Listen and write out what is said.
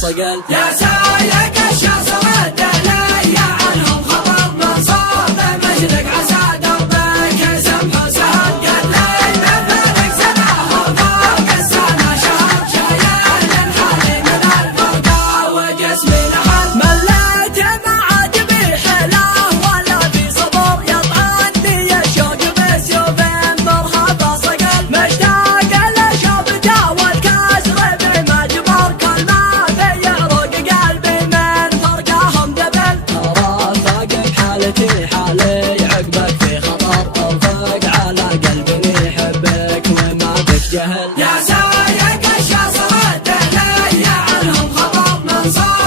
صقل. يا سايق الشاص رد لي عنهم خبر من صوب مشرق عسى دربك سمح وسهل. قال لي من فارق سنه وفوق السنه شهر شايل الحالي من الفرقه وجسمي نحل. مليت ما عاد بي حيله ولا في صبر يطعني الشوق بسيوف مرحبا صقل. مشتاق لشوفته والكسر بما جبر كل ما في يعرق قلبي من فرقهم دبل. رافق بحالتي حالي عقبك في خطر ارفق على قلبي يحبك وما بك جهل. يا سايق الشاص رد لي عنهم خبر من صار